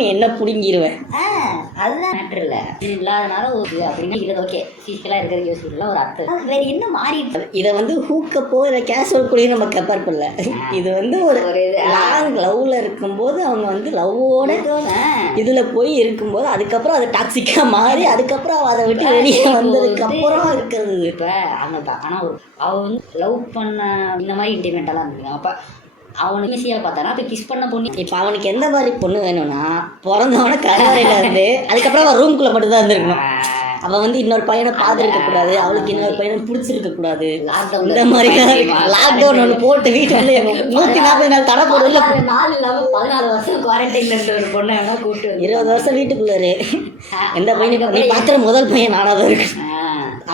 நீ என்ன புடுங்கிடுவேன். அதுதான் மேட்ரு இல்லை. இது இல்லாதனால ஒரு அப்படின்னு ஓகே சீக்கிரம் இருக்கிறது யோசிக்கலாம் ஒரு அர்த்தம் வேறு என்ன மாறிடுச்சு. இதை வந்து ஹூக்கப்போ இல்லை கேஷுவல் கூடயும் நம்ம கம்பேர் பண்ணல. இது வந்து ஒரு லாங் லவ்ல இருக்கும்போது அவங்க வந்து லவ்வோட இதுல போய் இருக்கும்போது அதுக்கப்புறம் அது டாக்ஸிக்கா மாறி அதுக்கப்புறம் அதை விட்டு வெளியே வந்ததுக்கு அப்புறம் இருக்கிறது. இப்போ அவங்க ஆனால் அவ வந்து லவ் பண்ண இந்த மாதிரி இன்டிமெண்டெல்லாம் இருந்துங்க. அப்போ அவனுக்கு ஈஸியாக பார்த்தானா இப்போ கிஸ் பண்ண பொண்ணு. இப்போ அவனுக்கு எந்த மாதிரி பொண்ணு வேணும்னா பிறந்தவன கல்லறையில இருந்து அதுக்கப்புறம் அவன் ரூம்குள்ளே மட்டும் தான் இருந்திருக்கணும். அவன் வந்து இன்னொரு பையனை பார்த்துருக்க கூடாது, அவளுக்கு இன்னொரு பையனை பிடிச்சிருக்க கூடாது. இந்த மாதிரி லாக்டவுன் ஒன்று போட்டு வீட்டு வந்து 140 நாள் தடை போடுறது. 4 இல்லாமல் 14 வருஷம் குவாரண்டைன்ல இருந்த ஒரு பொண்ணை வேணா கூப்பிட்டு 20 வருஷம் வீட்டுக்குள்ளாரு. எந்த பையனுக்கு நீ பார்க்குற முதல் பையன் நானாக தான் இருக்கு.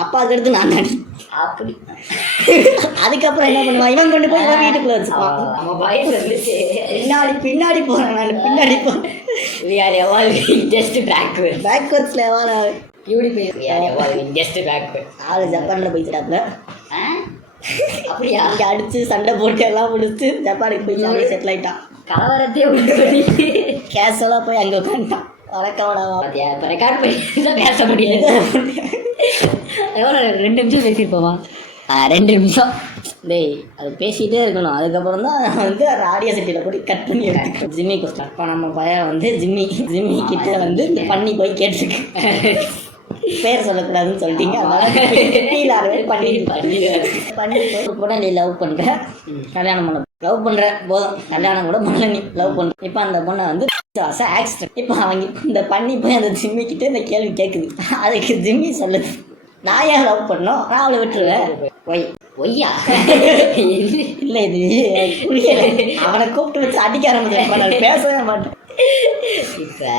அப்பாவுக்கு அடுத்து நான் தானே. அப்படி அதுக்கப்புறம் என்ன பண்ணுவான், இவன் கொண்டு போய் இவன் வீட்டுக்குள்ள வச்சுப்பான். பின்னாடி போறேன் நான், பின்னாடி போறேன். We are evolving just backward. பேக்வர்ட்ஸ்ல எவ்வளோ Beautiful. We are evolving just backward. ஆளு ஜப்பான்ல போயிட்டாப்ல. அப்படியா? இங்கே அடிச்சு சண்டை போட்டு எல்லாம் முடிச்சு ஜப்பானுக்கு போய் ஜாலியாக செட்டில் ஆயிட்டான். கலவரத்தையே உண்டு பண்ணி கேஷுவலாக போய் அங்கே உட்காந்துட்டான். வணக்கம்டாவா இப்போ ரெக்கார்ட் பண்ணி தான் பேச முடியாது. எவ்வளோ 2 நிமிஷம் பேசியிருப்போமா? 2 நிமிஷம். டேய் அது பேசிகிட்டே இருக்கணும். அதுக்கப்புறம் தான் வந்து அந்த ஆடியோ செட்டியில் போட்டு கட் பண்ணி எடுத்துக்கணும். Jimmy question. இப்போ நம்ம பையன் வந்து ஜிம்மி கிட்ட வந்து இந்த பண்ணி போய் கேட்டுருக்கு. பேர் சொல்லக்கூடாதுன்னு சொல்லிட்டீங்க. அதனால பண்ணி கூட நீ லவ் பண்ணுற, கல்யாணம் பண்ண லவ் பண்ணுற போதும், கல்யாணம் கூட பண்ணல நீ லவ் பண்ணுற. இப்போ அந்த பொண்ணை வந்து ஆக்சிடென்ட். இப்போ அவங்க இந்த பண்ணி போய் அந்த ஜிம்மி கிட்ட இந்த கேள்வி கேட்குது. அதுக்கு ஜிம்மி சொல்லுது, நான் ஏன் லவ் பண்ணோம், நான் அவளை விட்டுருவேன். ஒய்யா இல்லை இது புரியல. அவனை கூப்பிட்டு வச்சு அடிக்க ஆரம்பிச்சு பேசவே மாட்டேன். இப்போ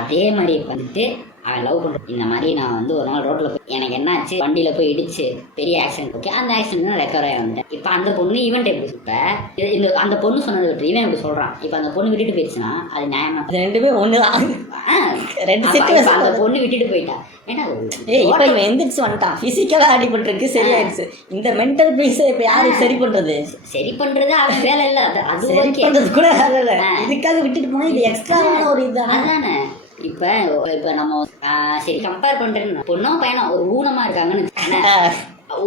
அதே மாதிரி வந்துட்டு அவன் லவ் பண்ணுறான். இந்த மாதிரி நான் வந்து ஒரு நாள் ரோட்டில் போய் எனக்கு என்ன ஆச்சு, வண்டியில் போய் இடிச்சு பெரிய ஆக்சிடென்ட். ஓகே அந்த ஆக்சிடென்ட் நான் ரெக்கவர் ஆகி வந்துட்டேன். இப்போ அந்த பொண்ணு ஈவெண்ட் எப்படி இப்போ இந்த அந்த பொண்ணு சொன்னது விட்டு இவன் எப்படி சொல்கிறான். இப்போ அந்த பொண்ணு விட்டுட்டு போயிடுச்சுன்னா அது நியாயமா? அது ரெண்டுமே ஒன்று தான். அந்த பொண்ணு விட்டுட்டு போயிட்டா. ஏன்னா இப்போ இவன் எந்திரிச்சு வந்துட்டான், ஃபிசிக்கலாக அடிபட்டுருக்கு, சரியாயிடுச்சு. இந்த மென்டல் பீஸை இப்போ யாரும் சரி பண்ணுறது? சரி பண்ணுறது அது வேலை இல்லை. அது சரி பண்ணுறது கூட வேலை இல்லை. இதுக்காக விட்டுட்டு போனால் இது எக்ஸ்ட்ராவான ஒரு இதுதான். அதுதானே. இப்போ நம்ம சரி கம்பேர் பண்ணுறேன்னு பொண்ணோ பையனோ ஒரு ஊனமாக இருக்காங்கன்னு,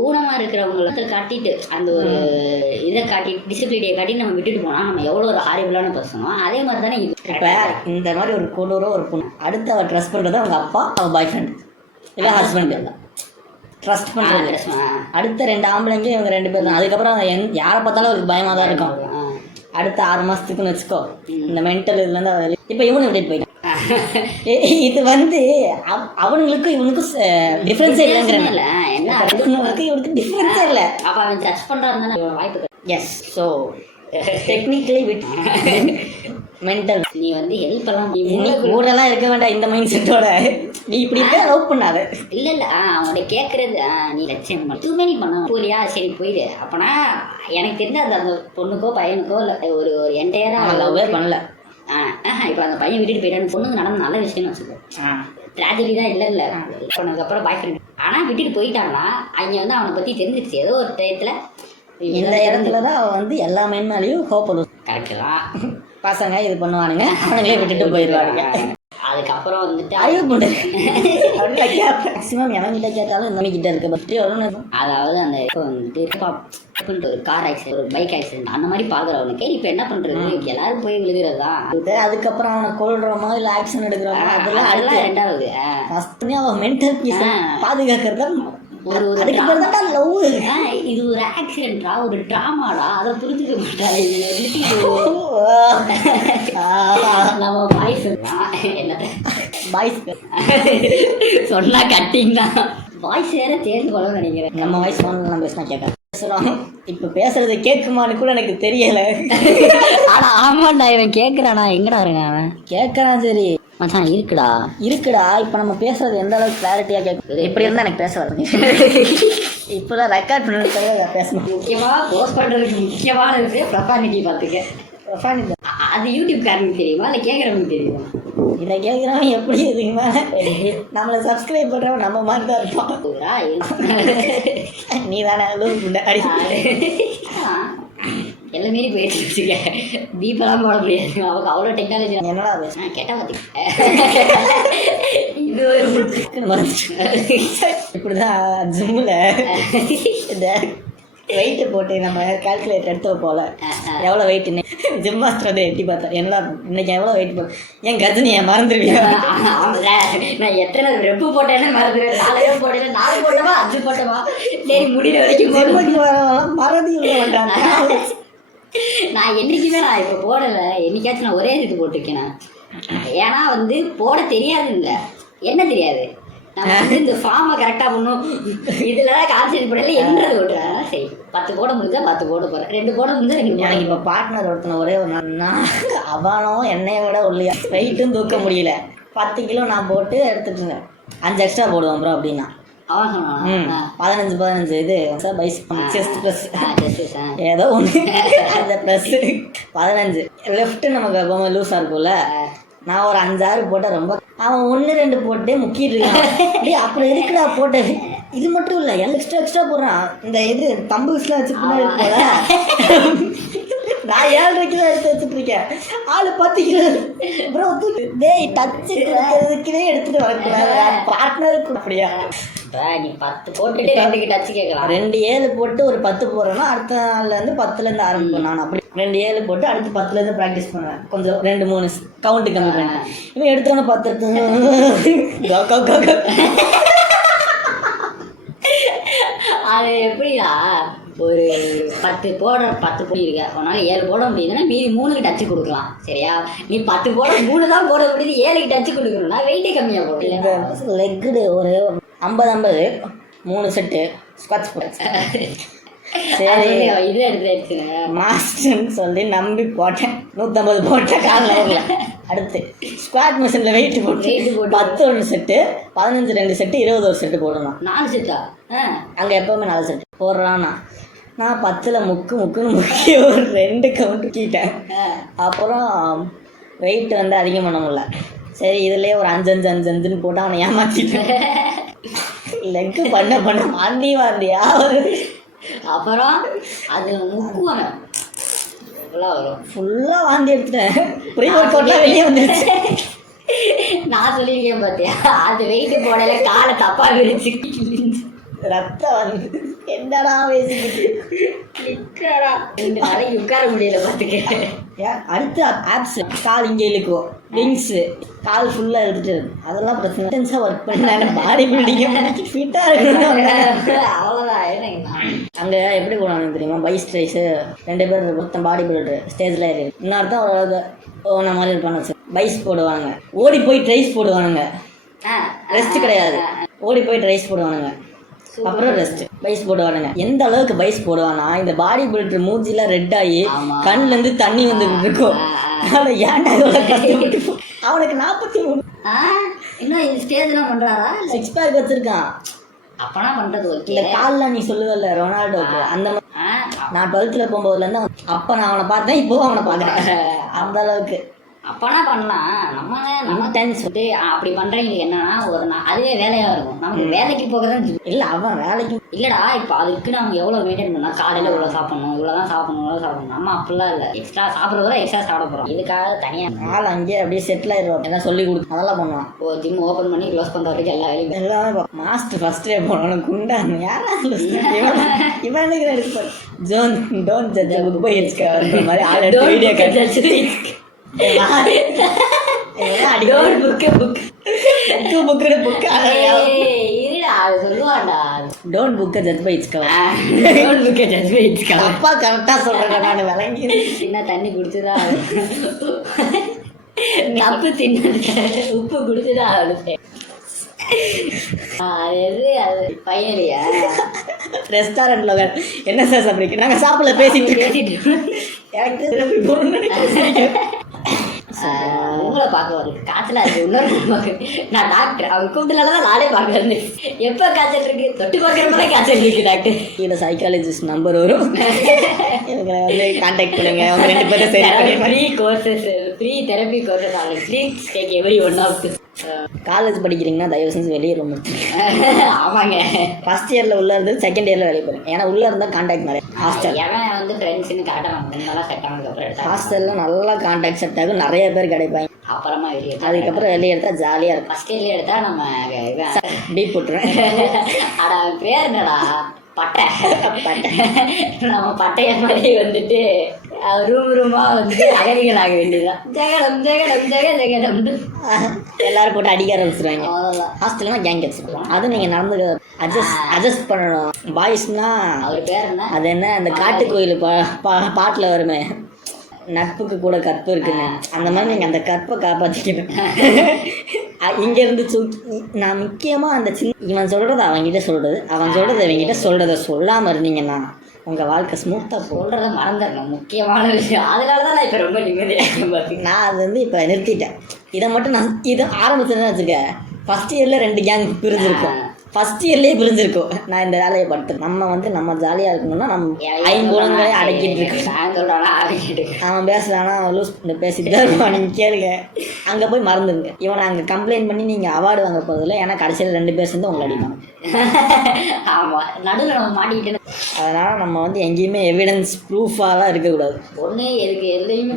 ஊனமாக இருக்கிறவங்களை காட்டிட்டு அந்த ஒரு இதை காட்டி டிசிப்ளினியை காட்டி நம்ம விட்டுட்டு போனால் நம்ம எவ்வளோ ஒரு ஹாரிபிளான பர்சனோ அதே மாதிரி தானே இது. இப்போ இந்த மாதிரி ஒரு கொடூரம் ஒரு பொண்ணு அடுத்து அவள் ட்ரஸ்ட் பண்ணுறது அவங்க அப்பா, அவள் பாய் ஃப்ரெண்ட் இல்லை ஹஸ்பண்ட் எல்லாம் ட்ரஸ்ட் பண்ணுறது. அடுத்த 2 ஆம்பளைங்க இவங்க 2 பேர் தான். அதுக்கப்புறம் யாரை பார்த்தாலும் அவருக்கு பயமாக தான் இருக்கும். அடுத்த 6 மாதத்துக்குன்னு வச்சுக்கோ இந்த மென்டல் இதுலேருந்து. இப்போ இவனு விட்டுட்டு போயிட்டான். இது வந்து அவனுங்களுக்கும் இவனுக்கும் டிஃபரன்ஸே இல்லைங்கிறனால இவனுக்கு டிஃபரன்ஸே இல்லை. அப்போ அவன் ஜட்ஜ் பண்ணுறாருந்தானே வாய்ப்பு. எஸ். ஸோ டெக்னிக்கலி மென்டல் நீ வந்து ஹெல்ப் எல்லாம் நீ கூடலாம் இருக்க வேண்டாம். இந்த மைண்ட் செட்டோட நீ இப்படி இருக்க லவ் பண்ணாத. இல்லை அவனை கேட்குறது நீ லட்சியம் எதுவுமே நீ பண்ண போலியா, சரி போயிடு. அப்போனா எனக்கு தெரிஞ்ச அந்த பொண்ணுக்கோ பையனுக்கோ இல்லை ஒரு என்டையராக லவ்வே பண்ணல. இப்போ அந்த பையன் விட்டுட்டு போயிட்டான்னு பொண்ணுங்க நடந்த நல்ல விஷயம்னு வச்சுக்கோ. ட்ராஜடி தான் இல்லை பண்ணதுக்கப்புறம் பாய் ஃப்ரெண்ட். ஆனால் விட்டுட்டு போயிட்டாங்கன்னா அவங்க வந்து அவனை பற்றி தெரிஞ்சிருச்சு ஏதோ ஒரு டயத்தில். இந்த இடத்துல தான் அவன் வந்து எல்லா மேன்மேலையும் ஹோப் பண்ணுவான். கரெக்டு தான். பசங்க இது பண்ணுவானுங்க, அவனுங்களே விட்டுட்டு போயிடுவானுங்க. அதுக்கப்புறம் வந்துட்டு அறிவு பண்ணுறேன் மேக்ஸிமம் எவன்கிட்ட கேட்டாலும் இந்த கிட்ட இருக்க பற்றி வரும். அதாவது அந்த இப்போ வந்துட்டு ஒரு கார் ஆக்சிடென்ட், ஒரு பைக் ஆக்சிடென்ட் அந்த மாதிரி பார்க்குறவனுக்கு இப்போ என்ன பண்ணுறது, எல்லாரும் போய் விழுகிறதா. அதுக்கப்புறம் அவனை கொள்றோமோ இல்லை ஆக்ஷன் எடுக்கிறோமோ அதெல்லாம் 2வது. ஃபஸ்ட்டு அவன் மென்டல் பீஸ் பாதுகாக்கிறது ஒரு இது ஒரு ஆக்சிடென்டா, ஒரு ட்ராமாடா, அதை புரிஞ்சுக்க மாட்டாரு. நம்ம பாய்ஸ் என்ன பாய்ஸ் சொன்னா கட்டிங் தான். வாய்ஸ் வேற சேஞ்ச் பண்ணணும்னு நினைக்கிறேன். நம்ம வாய்ஸ் நம்ம பேசினா கேட்க பேசுகிறோம். இப்போ பேசுறது கேட்குமான்னு கூட எனக்கு தெரியலை. ஆனால் ஆமாண்டா இவன் கேட்குறானா, எங்கடா இருங்க அவன் கேட்குறான். சரி மச்சான் இருக்குடா. இப்போ நம்ம பேசுறது எந்த அளவுக்கு கிளாரிட்டியாக கேட்குது. எப்படி இருந்தால் எனக்கு பேச வருது. இப்போ தான் ரெக்கார்ட் பண்ணுறதுக்காக பேசணும். முக்கியமாக போஸ்ட் பண்ணுறதுக்கு முக்கியமான விஷயம் ப்ரொஃபானிட்டி. பார்த்துக்க ப்ரொஃபானிட்டி அது யூடியூப் காரனுக்கு தெரியுமா இல்லை கேட்குறவங்களுக்கு தெரியுமா? இதை கேட்குறவன் எப்படி இருக்குமா, நம்மளை சப்ஸ்கிரைப் பண்ணுறவன் நம்ம மாதிரி தான் இருப்பான். நீ தானே எல்லாம் மீறி போயிடுச்சு வச்சுக்க. பீப்பெல்லாம் போட முடியாது, அவங்க அவ்வளோ டெக்னாலஜி. என்னடா அது கேட்டா பார்த்து இது ஒரு இப்படிதான் ஜிம்மில் இந்த வெயிட்டு போட்டு நம்ம கால்குலேட்டர் எடுத்து வைப்போல, எவ்வளோ வெயிட்டுன்னு ஜிம் மாஸ்டர் வந்து எட்டி பார்த்தா என்னடா இன்னைக்கு எவ்வளோ வெயிட் போட, ஏன் கஜினி ஏன் மறந்துடுவியா? நான் எத்தனை ரெப்பு போட்டேன்னு மறந்துடுவேன். 4 ரெப்பு போட்டேன், 4 போட்டோமா 5 போட்டோமா, சரி முடிகிற வரைக்கும் மறதி மாட்டாங்க. நான் என்றைக்குமே நான் இப்போ போடலை, என்னைக்காச்சும் நான் ஒரே இது போட்டிருக்கேன் நான். ஏன்னா வந்து போட தெரியாது, இல்லை என்ன தெரியாது, நான் வந்து இந்த ஃபார்மை கரெக்டாக பண்ணும், இதில் தான் கான்சென்ட்ரேட் பண்ணல என்றது விட்றேன். சரி 10 போட முடிஞ்சா 10 போட போகிறேன், 2 போட முடிஞ்சா 2 போட. எனக்கு இப்போ பார்ட்னர் ஒருத்தனை ஒரே ஒரு நாள் அவனும் என்னைய விட ஒல்லியா, வெயிட்டும் தூக்க முடியல, 10 கிலோ நான் போட்டு எடுத்துட்டு இருந்தேன். 5 எக்ஸ்ட்ரா போடுவோம் ப்ரோ அப்படின்னா. அவன் சொன்னான் 15 இது செஸ்ட் ப்ளஸ் ஏதோ ஒன்று அந்த ப்ளஸ் 15 லெஃப்ட்டு நமக்கு எப்பவுமே லூஸாக இருக்கும்ல. நான் ஒரு 5-6 போட்டேன், ரொம்ப அவன் 1-2 போட்டு முக்கிட்டு இருக்கான். அப்புறம் இருக்குடா போட்டு இது மட்டும் இல்லை, எல்லாம் எக்ஸ்ட்ரா போடுறான். இந்த இது தம்புஸ்லாம் வச்சு பின்னாடி போல நான் 7 ரூபாய்க்கு தான் எடுத்து வச்சுட்டு இருக்கேன். ஆளு 10 கிலோ ப்ரோ தூக்கு டேய் டச்சு இருக்கிறதுக்குனே எடுத்துட்டு வரக்கூடாது, பார்ட்னருக்கு அப்படியா? நீ 10 போட்டுட்டு 2 டச்சு கேட்கலாம். 2 7 போட்டு ஒரு 10 போடுறேன்னா அடுத்த நாள்லேருந்து 10லேருந்து ஆரம்பிப்பேன் நான். அப்படி 2 7 போட்டு அடுத்து 10லேருந்து ப்ராக்டிஸ் பண்ணுவேன். கொஞ்சம் 2-3 கவுண்ட்டு கம்மி பண்ணேன். இவன் எடுத்தோன்னே 10 அது எப்படியா ஒரு 10 போயிருக்க, உன்னால 7 போட முடியுதுன்னா மீதி 3க்கு டச்சு கொடுக்கலாம். சரியா, நீ 10 போட 3 தான் போட முடியுது, 7க்கு டச்சு கொடுக்கணும்னா வெயிட்டே கம்மியாக போட்டு. லெக்குடு ஒரு 50 3 செட்டு ஸ்குவாட்ஸ் போட்டேன். சரி இது எடுத்து மாஸ்டர்னு சொல்லி நம்பி போட்டேன். 150 போட்டேன், காலில் வரல. அடுத்து ஸ்குவாட் மிஷினில் வெயிட் போட்டு 10 1 செட்டு, 15 2 செட்டு, 20 1 செட்டு போடணும். 4 செட்டா? அங்கே எப்போவுமே 4 செட்டு போடுறான்னா நான் 10ல் முக்குன்னு முக்கிய ஒரு 2 கவுண்ட் கீட்டேன். அப்புறம் வெயிட் வந்து அதிகம் பண்ண முடியல. சரி இதுலேயே ஒரு 5-5-5-5ன்னு போட்டு அவனை ஏமாற்றிட்டேன். லெக்கு பண்ண வாந்தியா வருது. அப்புறம் அது முக்குவாங்க ஃபுல்லாக வாந்தி எடுத்துட்டேன். ப்ரீ ஒர்க் அவுட்லாம் வெளியே வந்துருச்சு. நான் சொல்லியிருக்கேன் பார்த்தியா, அது வெயிட்டு போடல, காலை தப்பாக விரிச்சு ரத்தம் வந்து என்னடா பேசிக்கிட்டு நிற்கிறா 2 நாளைக்கு உட்கார முடியல பார்த்துக்க. அடுத்து ஆப்ஸ் கால் இங்கே இழுக்கும், விங்ஸு கால் ஃபுல்லாக எடுத்துட்டு அதெல்லாம் பிரச்சனை. இன்டென்ஸாக ஒர்க் பண்ண பாடி பில்டிங் ஃபிட்டாக இருக்கணும், அவ்வளோதான். அங்கே எப்படி போடுவாங்க தெரியுமா? பைஸ் ரைஸு 2 பேர் மொத்தம் பாடி பில்டர் ஸ்டேஜில் ஏறி இன்னொருத்தான் ஓரளவுக்கு ஓன மாதிரி இருப்பாங்க. வச்சு பைஸ் போடுவாங்க, ஓடி போய் ட்ரைஸ் போடுவானுங்க, ரெஸ்ட் கிடையாது, ஓடி போய் ட்ரைஸ் போடுவானுங்க, அப்புறம் ரெஸ்ட் பைஸ் போடுவானுங்க. எந்த அளவுக்கு பைஸ் போடுவானா, இந்த பாடி பில்டர் மூஞ்சிலாம் ரெட் ஆகி கண்ணுலேருந்து தண்ணி வந்துட்டு இருக்கும். அவனை ஏன்டா கஷ்டப்பட்டு அவனுக்கு 43 இன்னும் இந்த ஸ்டேஜ்லாம் பண்ணுறாரா? 6 பேக் வச்சுருக்கான். அப்பனா பண்ணுறது இல்லை காலில் நீ சொல்லுவல்ல ரொனால்டோக்கு அந்த மாதிரி. நான் 12th போகும்போதுலேருந்து அப்போ நான் அவனை பார்த்தேன், இப்போவும் அவனை பார்க்குறேன். அந்த அளவுக்கு அப்போனா பண்ணலாம். நம்ம டென்ஸ் வந்து அப்படி பண்ணுறவங்களுக்கு என்னன்னா ஒரு அதுவே வேலையாக இருக்கும். நமக்கு வேலைக்கு போக தான் இல்லை, அவன் வேலைக்கு இல்லைடா. இப்போ அதுக்கு நம்ம எவ்வளோ மெயின்டைன் பண்ணால் காலையில் இவ்வளோ சாப்பிட்ணும், இவ்வளோ தான் சாப்பிட்ணும். நம்ம அப்படிலாம் இல்லை, எக்ஸ்ட்ரா சாப்பிட்றத எக்ஸ்ட்ரா சாப்பிட போகிறோம். இதுக்காக தனியாக ஆள் அங்கேயே அப்படியே செட்டில் ஆயிடுவோம். என்ன சொல்லி கொடுத்து அதெல்லாம் பண்ணுவான். ஜிம் ஓப்பன் பண்ணி க்ளோஸ் பண்ணுற வரைக்கும் எல்லா வேலையும் எல்லாமே மாஸ்டர் ஃபஸ்ட்டே போனோம். குண்டான் இவனுக்கு எடுப்பார். ஜோன் don't judge book by its cover மாதிரி ஆள் எடுத்து வீடியோ கட்சி அப்பா கரெக்டா சொல்றேன். நான் விளங்கி என்ன தண்ணி குடிச்சுதான் தப்பு தின்னு உப்பு குடிச்சுதான் அழுப்பேன். அது பையன்லையா ரெஸ்டாரண்ட்ல என்ன சார் சாப்பிடுறீங்க? நாங்க சாப்பிடல பேசிட்டு உங்களை பார்க்க வருது காய்ச்சலா இருக்கு. இன்னொரு பார்க்க நான் டாக்டர் அவங்க கூப்பிட்டுனாலதான் நானே பார்க்க வந்தேன். எப்போ காய்ச்சல் இருக்கு தொட்டு பார்க்குற மாதிரி காய்ச்சல் இருக்கு டாக்டர். கீழே சைக்காலஜிஸ்ட் நம்பர் வரும், எனக்கு வந்து கான்டாக்ட் பண்ணுங்க. அவங்க 2 பேரும் சரி free courses free therapy course please take every one of this. College படிக்கிறீங்கன்னா தயவு செஞ்சு வெளியே ரூம் ஆமாங்க. ஃபர்ஸ்ட் இயரில் உள்ள இருந்து செகண்ட் இயரில் வெளியே போகிறேன். ஏன்னா உள்ளே இருந்தால் கான்டாக்ட் நிறைய. ஹாஸ்டல் எவன் வந்து ஃப்ரெண்ட்ஸ்னு கரெக்டாக நல்லா செட் ஆனதுக்கப்புறம் எடுத்தா ஹாஸ்டலில் நல்லா கான்டாக்ட் செட் ஆகும், நிறைய பேர் கிடைப்பாங்க. அப்புறமா வெளியே அதுக்கப்புறம் வெளியே எடுத்தால் ஜாலியாக இருக்கும். ஃபஸ்ட் இயர்லேயே எடுத்தால் நம்ம டீப் போட்டுருவேன். அட பேர் என்னடா பட்டை நம்ம பட்டைய மாதிரி வந்துட்டு ரூமா வந்துட்டு அகதிகள் ஆக வேண்டியதுதான். ஜெகடம் ஜெகடம் ஜெகடம் எல்லாரும் போட்டு அடிக்க ஆரம்பிச்சிருவாங்க. ஹாஸ்டல்னா கேங் வச்சுருக்கோம். அது நீங்கள் நடந்து அட்ஜஸ்ட் பண்ணணும். பாய்ஸ்னா அவர் பேர் என்ன, அது என்ன அந்த காட்டு கோயில் பாட்டில் வருமே, நட்புக்கு கூட கற்பு இருக்குங்க. அந்த மாதிரி நீங்கள் அந்த கற்பை காப்பாற்றிக்கணும். இங்கேருந்து நான் முக்கியமாக அந்த இவன் சொல்கிறது அவங்ககிட்ட சொல்கிறது, அவன் சொல்கிறது இவங்ககிட்ட சொல்கிறத சொல்லாமல் இருந்தீங்கன்னா உங்கள் வாழ்க்கை ஸ்மூத்தாக சொல்கிறத மறந்துடணும். முக்கியமான விஷயம். அதனால தான் நான் இப்போ ரொம்ப நிம்மதியாக பார்த்தீங்க. நான் அது வந்து இப்போ நிறுத்திட்டேன். இதை மட்டும் நான் இது ஆரம்பிச்சதுன்னு வச்சுக்க, ஃபஸ்ட் இயரில் 2 கேங் பிரிஞ்சிருக்கோம். ஃபஸ்ட் இயர்லேயே பிரிஞ்சிருக்கோம். நான் இந்த வேலையை படுத்து நம்ம வந்து நம்ம ஜாலியாக இருக்கணும்னா நம்ம ஐம்புலங்களே அடக்கிட்டு இருக்கோம். அவன் பேசுகிறானா லூஸ் பேசிட்டு தான் இருப்பான். நீங்கள் கேளுங்க, அங்கே போய் மறந்துடுங்க. இவனை அங்கே கம்ப்ளைண்ட் பண்ணி நீங்கள் அவார்டு வாங்க போகிறதில்ல. ஏன்னா கடைசியில் 2 பேர் சேர்ந்து உங்களை அடிப்பாங்க. ஆமாம், நடுவில் நம்ம மாட்டிக்கிட்டு. அதனால் நம்ம வந்து எங்கேயுமே எவிடன்ஸ் ப்ரூஃபாலாம் இருக்கக்கூடாது. ஒன்று எதுக்கு எதுலேயுமே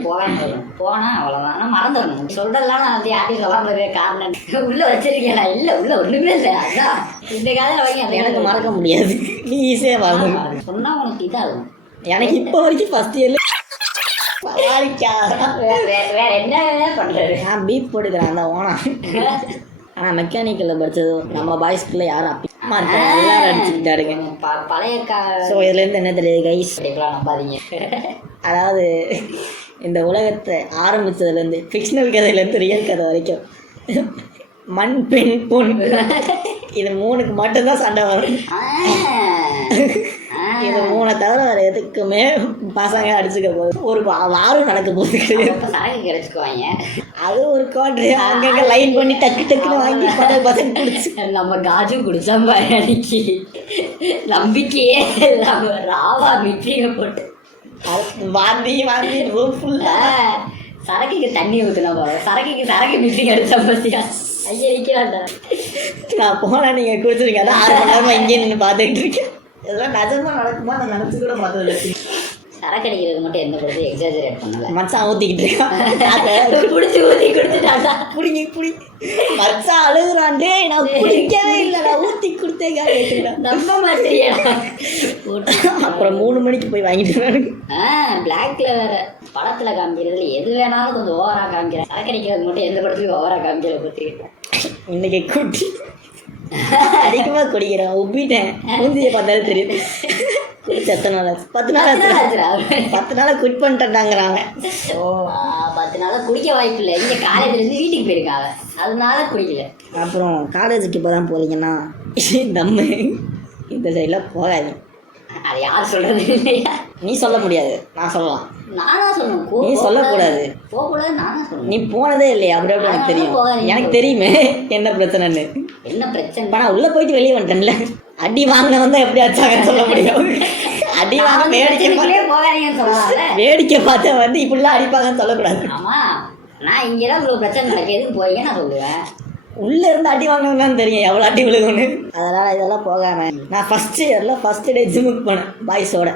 போனால் அவ்வளோதான். ஆனால் மறந்துடணும். சொல்கிறதெல்லாம் நான் வந்து யார்ட்டையும் சொல்லாமல் காரணம் உள்ளே வச்சிருக்கேன். நான் இல்லை உள்ள ஒன்றுமே இல்லை. அதுதான் இந்த காலையில் வாங்கி அதை எனக்கு மறக்க முடியாது. நீ ஈஸியாக மறந்து சொன்னால் உனக்கு இதாகும். எனக்கு இப்போ வரைக்கும் ஃபஸ்ட் இயர்ல வேற என்ன பண்ணுறது. நான் பீப் போட்டுக்கிறேன் அந்த ஓனா. ஆனால் மெக்கானிக்கலில் படித்தது நம்ம பாய்ஸ்குள்ளே யாரும் அப்பா எல்லாரும் அடிச்சுக்கிட்டாருங்க. பழைய ஸோ இதுலேருந்து என்ன தெரியுது கைஸ், நம்பாதீங்க. அதாவது இந்த உலகத்தை ஆரம்பித்ததுலேருந்து ஃபிக்ஷனல் கதையிலேருந்து ரியல் கதை வரைக்கும் மண் பெண் பொன் இது 3க்கு மட்டும்தான் சண்டை வரும். இது 3 தவிர வேறு எதுக்குமே பசங்க அடிச்சுக்க போகுது. ஒரு வாரம் நடக்க போகுது சரக்கு கிடைச்சிக்குவாங்க. அது ஒரு குவாட்ரு அங்கங்கே லைன் பண்ணி டக்கு டக்குன்னு வாங்கி பசங்க குடிச்சு நம்ம காஜும் குடிச்சோம் அன்னைக்கு. நம்பிக்கையே நம்ம ராவா மிக்சியை போட்டு வாந்தி வாந்தி ரூம் ஃபுல்லாக சரக்குக்கு தண்ணி ஊற்றினா போகிறோம். சரக்கு மிக்சி அடிச்சா பற்றியா ஐயா நிற்கிறாண்டா. நான் போனால் நீங்கள் குடிச்சிருங்க. அதான் 6 மணி நேரமாக இங்கே நின்று பார்த்துக்கிட்டு இருக்கேன். இதெல்லாம் நிஜமாக நடக்குமா நான் நினச்சி கூட பார்த்தது. சரக்கு அடிக்கிறது மட்டும் எந்த பொறுத்து எக்ஸாஜரேட் பண்ணல. மச்சான் ஊற்றிக்கிட்டு இருக்கான். பிடிச்சி ஊற்றி கொடுத்துட்டாண்டா. புடி மச்சான் அழுகுறாண்டே. நான் குடிக்கவே இல்லை, நான் ஊற்றி கொடுத்தேங்க கேட்குறேன். நம்ப மாட்டேறியா. அப்புறம் 3 மணிக்கு போய் வாங்கிட்டு பிளாக்ல வேற படத்தில் காமிக்கிறதுல எது வேணாலும் கொஞ்சம் ஓவராக காமிக்கிறேன். சரக்கு அடிக்கிறது மட்டும் எந்த படத்துலையும் ஓவராக காமிக்கிற பற்றிக்கிட்டேன். இன்னைக்கு குட்டி அதிகமாக குடிக்கிறேன். உப்பிட்டேன். மூஞ்சியை பார்த்தாலும் தெரியுது. குடிச்சு எத்தனை நாள் 10 நாள் 10 நாளாக குட் பண்ணிட்டாங்கிறாங்க. ஓ 10 நாளாக குடிக்க வாய்ப்பு இல்லை. இங்கே காலேஜ்லேருந்து வீட்டுக்கு போயிருக்காங்க, அதனால குடிக்கல. அப்புறம் காலேஜுக்கு இப்போ தான் போகிறீங்கன்னா தம்மு இந்த சைடில் போகாது. அது யார் சொல்கிறது இல்லையா? நீ சொல்ல முடியாது, நான் சொல்லலாம். நானா சொல்லணும். நீ சொல்லக்கூடாது. போகக்கூடாது நானா சொல்லணும். நீ போனதே இல்லையா? அப்படி அப்படி எனக்கு தெரியும். எனக்கு தெரியுமே என்ன பிரச்சனைன்னு. என்ன பிரச்சனை? இப்போ நான் உள்ளே போயிட்டு வெளியே வந்துட்டேன்ல. அடி வாங்கின வந்தால் எப்படி வச்சாங்கன்னு சொல்ல முடியும். அடி வாங்க போகாதீங்கன்னு சொல்லலாம். வேடிக்கை பார்த்தா வந்து இப்படிலாம் அடிப்பாங்கன்னு சொல்லக்கூடாது. ஆமாம், நான் இங்கெல்லாம் இவ்வளோ பிரச்சனை நடக்க எதுக்கு போய் நான் சொல்லுவேன். உள்ளே இருந்து அடி வாங்கணும்னு தெரியும் எவ்வளோ அடி விழுகும்னு. அதனால் இதெல்லாம் போகாமல் நான் ஃபஸ்ட் இயரில் ஃபஸ்ட்டு டே ஜிம்முக்கு போனேன் பாய்ஸோட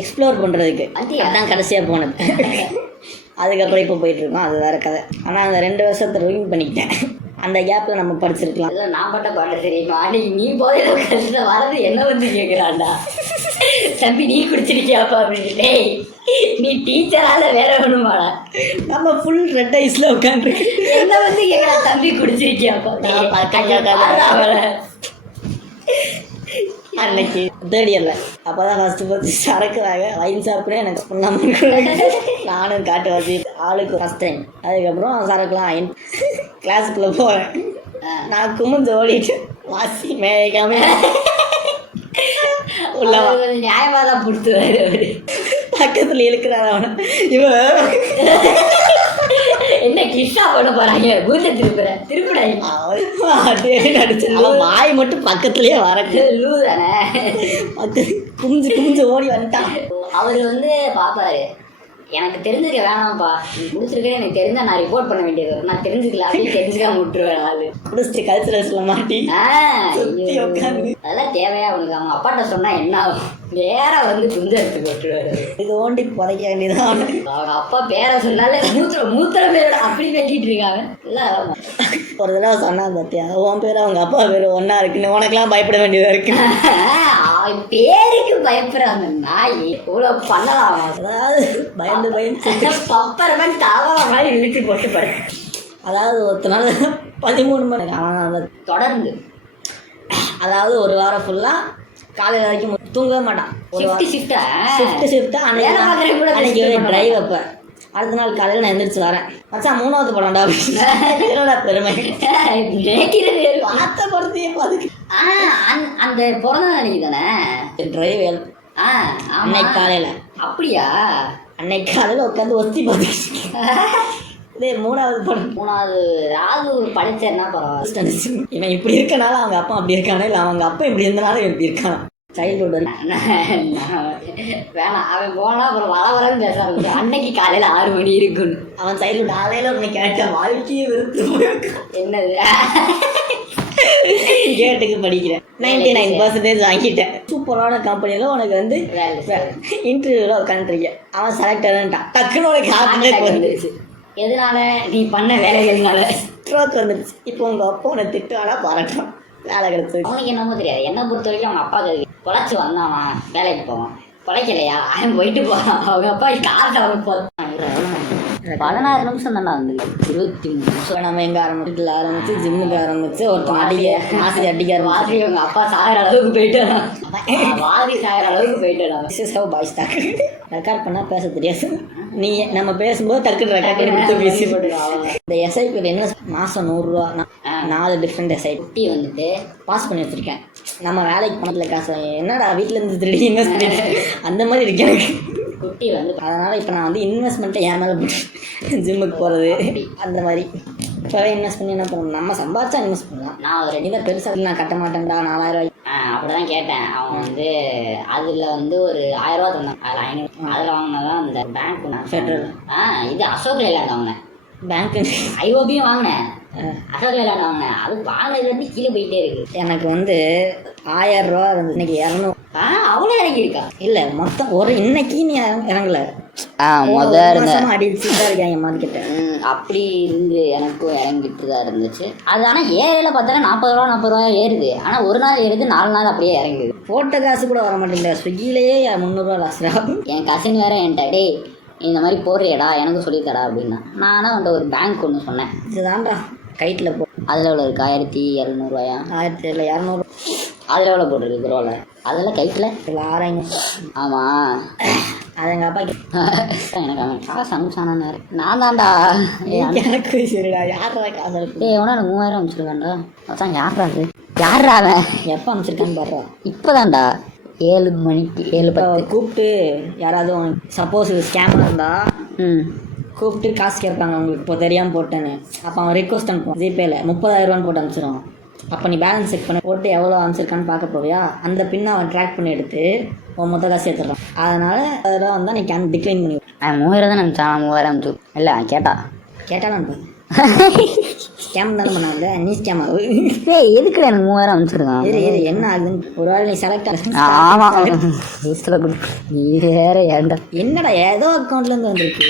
எக்ஸ்ப்ளோர் பண்ணுறதுக்கு. அதான் கடைசியாக போனது. அதுக்கப்புறம் இப்போ போயிட்டுருக்கோம், அது வேறு கதை. ஆனால் அந்த 2 வருஷத்தை ரிவியூ பண்ணிக்கிட்டேன். அந்த கேப்பில் நம்ம படிச்சிருக்கலாம். இல்லை நான் பட்ட பாட்ட தெரியுமா? அன்னைக்கு நீ போதையில கடைசியில் வரது என்ன வந்து கேட்குறாண்டா, தம்பி நீ குடிச்சிருக்கியாப்பா அப்படின்னு. நீ டீச்சரால வேற ஒண்ணுமாடா? நம்ம ஃபுல் ரெட் ஐஸ்ல உட்காந்துருக்கு. என்ன வந்து கேட்குறா, தம்பி குடிச்சிருக்கியாப்பா? அன்னைக்கு 3rd இயர்ல அப்போதான் ஃபஸ்ட்டு சரக்கு வைன் ஷாப்னே எனக்கு பண்ணாமல் நானும் காட்டு வச்சு ஆளுக்கு ஃபஸ்ட் டைம். அதுக்கப்புறம் சரக்குலாம் கிளாஸுக்குள்ளே போகிறேன். நான் குமிஞ்சு ஓடிட்டு வாசி மேய்க்காம உள்ள நியாயமாக தான் பிடிச்சுவாரு அவரு. பக்கத்தில் இருக்கிறார் அவனை. இவன் என்ன கிஷா பண்ண போறாங்க? பூஜை திருப்பிடாங்க நடிச்சு வாய் மட்டும் பக்கத்துலயே வரக்கு லூ தானே. குமிஞ்சு குமிஞ்சு ஓடி வந்துட்டான். அவர் வந்து பாப்பாரு எனக்கு தெரிஞ்சுக்க வேணாம்ப்பா, நீ குடிச்சிருக்கேன்னு எனக்கு தெரிஞ்சா நான் ரிப்போர்ட் பண்ண வேண்டியது வரும். நான் தெரிஞ்சுக்கல, அப்படியே தெரிஞ்சுக்காம விட்டுருவேன் அது. குடிச்சிட்டு கல்ச்சுரல்ஸ்ல மாட்டி சுத்தி உட்காந்து அதெல்லாம் தேவையா உனக்கு? அவங்க அப்பாட்ட சொன்னா என்ன ஆகும்? பேரை வந்து குஞ்சு எடுத்து போட்டுருவாரு. இது ஓண்டி புதைக்க வேண்டியதான். அவங்க அப்பா பேரை சொன்னாலே மூத்திர பேரோட அப்படி கட்டிட்டு இருக்காங்க. இல்ல ஒரு தடவை சொன்னா பார்த்தியா, உன் பேர் அவங்க அப்பா பேர் ஒன்னா இருக்குன்னு உனக்கெல்லாம் பயப்பட வேண்டியதா இருக்கு. அவன் பேருக்கு பயப்படுறாங்க நாய். இவ்வளவு பண்ணலாம். அதாவது பயந்து பப்பரமன் தாவா மாதிரி இழுத்து போட்டு பாரு. அதாவது ஒருத்தனால 13 மணி அவன் அதை தொடர்ந்து, அதாவது ஒரு வாரம் ஃபுல்லா காலையில் வரைக்கும் தூங்கவே மாட்டான். ஒரு ஷிஃப்ட்டு அன்னைக்கு டிரைவ் அப்போ அடுத்த நாள் காலையில் நான் எந்திரிச்சு வரேன், மச்சான் 3வது படம்டா அப்படின்னு பெருமை பார்த்த படத்தையே அதுக்கு. அந்த பிறந்த நாளைக்கு தானே டிரைவ் அன்னைக்கு காலையில். அப்படியா? அன்னைக்கு காலையில் உட்காந்து ஒத்தி பார்த்து இதே 3வது படம். 3வது ராகு படிச்சேன்னா பரவாயில்ல. இவன் இப்படி இருக்கனால அவங்க அப்பா அப்படி இருக்கானே, இல்லை அவங்க அப்பா இப்படி இருந்தனால இவன் இப்படி இருக்கான். சைல்டுஹுட் வேணாம், அவன் போனா அப்புறம் வரன்னு பேச ஆரம்பிச்சு. அன்னைக்கு காலையில் 6 மணி இருக்குன்னு அவன் சைல்டுஹுட் ஆலையில ஒன்று கேட்ட வாழ்க்கையை வெறுத்து என்னது கேட்டுக்கு படிக்கிறேன். 99% வாங்கிட்டேன். சூப்பரான கம்பெனியில் உனக்கு வந்து இன்டர்வியூவில் உட்காந்துருக்கேன். அவன் செலக்டடான்ட்டான். டக்குன்னு உனக்கு ஹார்ட் வந்துருச்சு. எதனால? நீ பண்ண வேலைகள்னால ஸ்ட்ரோக் வந்துருச்சு. இப்போ உங்கள் அப்பா உன்னை திட்டுவானா பாராட்டுவான், வேலை கிடைச்சது. அவனுக்கு என்னமோ தெரியாது. என்னை பொறுத்த வரைக்கும் அவங்க அப்பாவுக்கு பொழைச்சி வந்தானா வேலைக்கு போவான், பொழைக்கலையா அவன் போயிட்டு போவான். அவங்க அப்பா காசு அவனுக்கு 16 நிமிஷம் தானே வந்து 23 நிமிஷம். நம்ம எங்கே ஆரம்பிச்சு ஜிம்முக்கு ஆரம்பிச்சு ஒருத்தன் அடிக்க மாசி அடிக்க வாசி அவங்க அப்பா சாகிற அளவுக்கு போயிட்டான். வாசி சாகிற அளவுக்கு போயிட்டான். பாய்ஸ் தாக்கு ரெக்கார்ட் பண்ணால் பேச தெரியாது. நீ நம்ம பேசும்போது டக்குன்னு ரெக்கார்ட் பண்ணி கொடுத்து பேசி போட்டுருக்காங்க. இந்த எஸ்ஐபி என்ன மாதம் 100 ரூபா, 4 டிஃப்ரெண்ட் எஸ்ஐபி குட்டி வந்துட்டு பாஸ் பண்ணி வச்சுருக்கேன். நம்ம வேலைக்கு பணத்தில் காசு என்னடா வீட்டிலேருந்து திருடி இன்வெஸ்ட் பண்ணிட்டு அந்த மாதிரி இருக்கு எனக்கு. குட்டி வந்து அதனால் இப்போ நான் வந்து இன்வெஸ்ட்மெண்ட்டை ஏன் மேலே போட்டு ஜிம்முக்கு போகிறது அந்த மாதிரி இப்போவே இன்வெஸ்ட் பண்ணி என்ன பண்ணணும், நம்ம சம்பாதிச்சா இன்வெஸ்ட் பண்ணலாம். நான் ஒரு இதை பெருசாக நான் கட்ட மாட்டேன்டா 4000 ரூபாய்க்கு. அப்படிதான் கேட்டேன். அவன் வந்து அதில் வந்து ஒரு 1000 ரூபா தந்தான். அதில் 500 அதில் வாங்கினதான் அந்த பேங்க். நான் ஃபெட்ரல் இது அசோக் லேலாண்ட் வாங்கினேன். பேங்க்கு ஐஓபியும் வாங்கினேன், அசோக் லேலாண்ட் வாங்கினேன். அது வாங்கினது வந்து கீழே போயிட்டே இருக்கு. எனக்கு வந்து 1000 ரூபா இருந்தது, இன்னைக்கு 200. அவ்வளோ இறங்கியிருக்கா? இல்லை மொத்தம் ஒரு இன்னைக்கு நீ இறங்கல அடிச்சுட்டு தான் இருக்காங்க மார்க்கெட்டை. அப்படி இருந்து எனக்கும் இறங்கிட்டு தான் இருந்துச்சு. அது ஆனால் ஏரியில் பார்த்தாலும் 40 ரூபா 40 ரூபா ஏறுது. ஆனால் ஒரு நாள் ஏறுது, 4 நாள் அப்படியே இறங்குது. போட்ட காசு கூட வர மாட்டேங்குது. ஸ்விக்கிலேயே 300 ரூபா லாஸ்டா. என் கசின் வேற என்கிட்ட டே இந்த மாதிரி போடுறியடா எனக்கு சொல்லித்தடா அப்படின்னா, நானும் அவன்கிட்ட ஒரு பேங்க் ஒன்று சொன்னேன். இதுதான்டா கைட்டில் போ. அதில் எவ்வளோ இருக்குது? 1700 ரூபாயா? 1200. அதில் எவ்வளோ போட்டிருக்கு ரோவில்? அதில் கைட்டில் 6000. ஆமாம், அது எங்கள் அப்பா எனக்கு அவன் காசு அனுப்பிச்சானாரு. நான் தான்டா எனக்கு சரிடா யாரா காசு எவனா எனக்கு 3000 அனுப்பிச்சிருக்கான்டா. அதான் யாரா அது? யாரா அவன்? எப்போ அனுப்பிச்சிருக்கான்னு பாடுறா. இப்போதான்டா 7 மணிக்கு 7:10 கூப்பிட்டு யாராவது சப்போஸ் ஸ்கேம் இருந்தால் கூப்பிட்டு காசு கேட்பாங்க, உங்களுக்கு இப்போ தெரியாமல் போட்டேன்னு. அப்போ அவன் ரிக்வஸ்ட் அனுப்புவான், ஜிபேயில் 30,000 போட்டு அனுப்பிச்சிடுவான். அப்போ நீ பேலன்ஸ் செக் பண்ணி போட்டு எவ்வளோ அனுப்பிச்சிருக்கான்னு பார்க்க போவியா, அந்த பின்னை அவன் ட்ராக் பண்ணி எடுத்து உன் மொத்த காசு எடுத்துடுறான். அதனால் அதெல்லாம் வந்தால் நீ டிக்ளைன் பண்ணி. 3000 தான் அனுப்பிச்சான். 3000 அனுப்பிச்சு இல்லை கேட்டாலும் அனுப்பு. ஸ்கேம் தானே பண்ணாங்க, நீ ஸ்கேம் ஆகுது. எதுக்கு எனக்கு 3000 அனுப்பிச்சிருக்கான்? என்ன ஆகுதுன்னு ஒரு வேளை நீ செலக்ட் ஆமாம் நீ வேற ஏன்டா என்னடா ஏதோ அக்கௌண்ட்லேருந்து வந்துருக்கு.